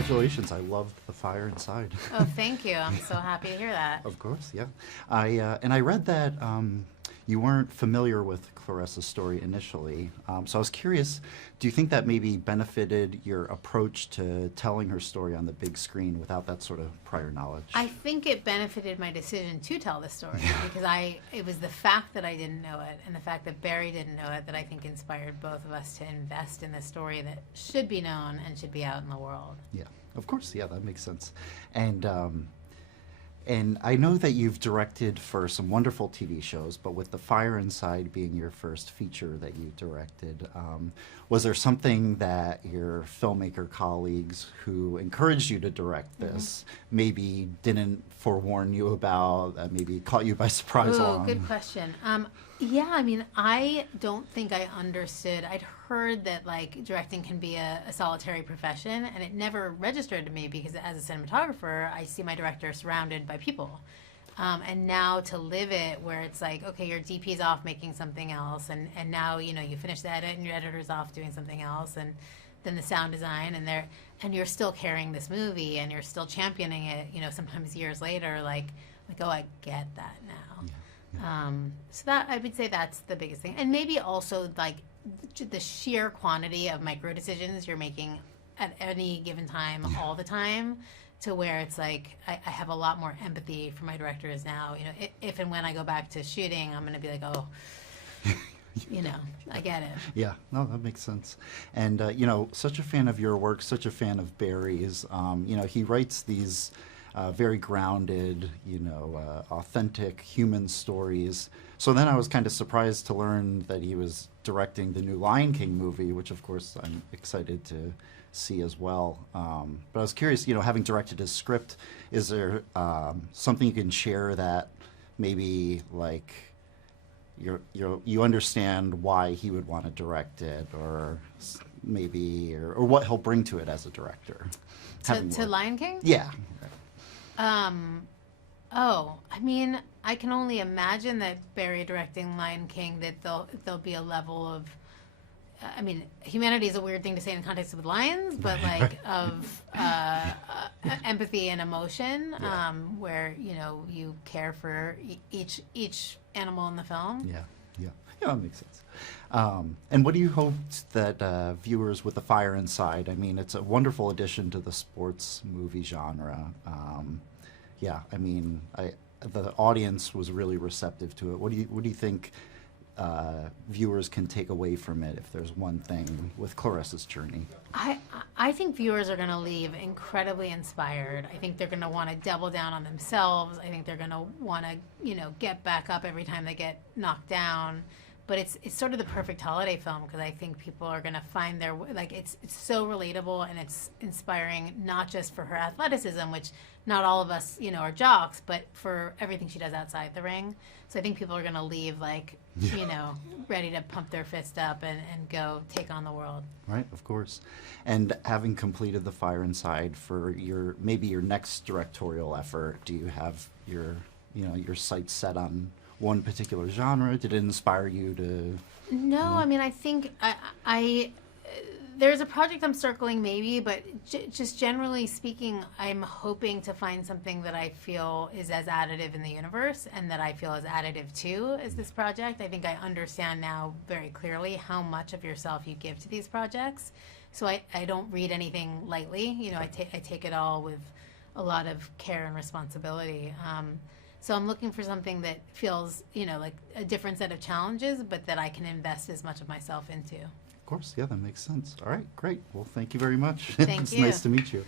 congratulations. I loved The Fire Inside. Oh, thank you. I'm so happy to hear that. Of course, yeah. And I read that you weren't familiar with Clarissa's story initially. So I was curious, do you think that maybe benefited your approach to telling her story on the big screen without that sort of prior knowledge? I think it benefited my decision to tell the story because it was the fact that I didn't know it and the fact that Barry didn't know it that I think inspired both of us to invest in the story that should be known and should be out in the world. Yeah, of course. Yeah, that makes sense. And I know that you've directed for some wonderful TV shows, but with The Fire Inside being your first feature that you directed, was there something that your filmmaker colleagues who encouraged you to direct this maybe didn't forewarn you about, that maybe caught you by surprise Ooh, along? good question. Yeah, I mean, I don't think I understood. I'd heard that like directing can be a solitary profession, and it never registered to me because as a cinematographer, I see my director surrounded by people. And now to live it where it's like, okay, your DP's off making something else, and now, you know, you finish the edit and your editor's off doing something else, and then the sound design, and you're still carrying this movie, and you're still championing it, you know, sometimes years later, like, oh, I get that now. So that, I would say that's the biggest thing. And maybe also like the sheer quantity of micro decisions you're making at any given time, all the time, to where it's like, I have a lot more empathy for my directors now. You know, if and when I go back to shooting, I'm going to be like, oh, you know, I get it. Yeah, no, that makes sense. And, you know, such a fan of your work, such a fan of Barry's. You know, he writes these very grounded, you know, authentic human stories. So then I was kind of surprised to learn that he was directing the new Lion King movie, which of course I'm excited to see as well. But I was curious, you know, having directed his script, is there something you can share that maybe like you understand why he would want to direct it, or maybe, or what he'll bring to it as a director? To Lion King? Yeah. Oh, I mean, I can only imagine that Barry directing Lion King, that there'll be a level of, I mean, humanity is a weird thing to say in context with lions, but like of empathy and emotion, where, you know, you care for each animal in the film. Yeah, that makes sense. And what do you hope that viewers with The Fire Inside, I mean, it's a wonderful addition to the sports movie genre. Yeah, I mean, the audience was really receptive to it. What do you think viewers can take away from it, if there's one thing with Clarissa's journey? I think viewers are going to leave incredibly inspired. I think they're going to want to double down on themselves. I think they're going to want to, you know, get back up every time they get knocked down. But it's sort of the perfect holiday film because I think people are going to find their, like, it's so relatable and it's inspiring, not just for her athleticism, which not all of us, you know, are jocks, but for everything she does outside the ring. So I think people are going to leave, like, you know, ready to pump their fist up and go take on the world. Right, of course. And having completed The Fire Inside, for maybe your next directorial effort, do you have your sights set on one particular genre? Did it inspire you to? No, I mean, I think I there's a project I'm circling maybe, but just generally speaking, I'm hoping to find something that I feel is as additive in the universe and that I feel is additive to as this project. I think I understand now very clearly how much of yourself you give to these projects. So I don't read anything lightly. You know, I take it all with a lot of care and responsibility. So I'm looking for something that feels, you know, like a different set of challenges, but that I can invest as much of myself into. Of course, yeah, that makes sense. All right, great. Well, thank you very much. Thank it's you. nice to meet you.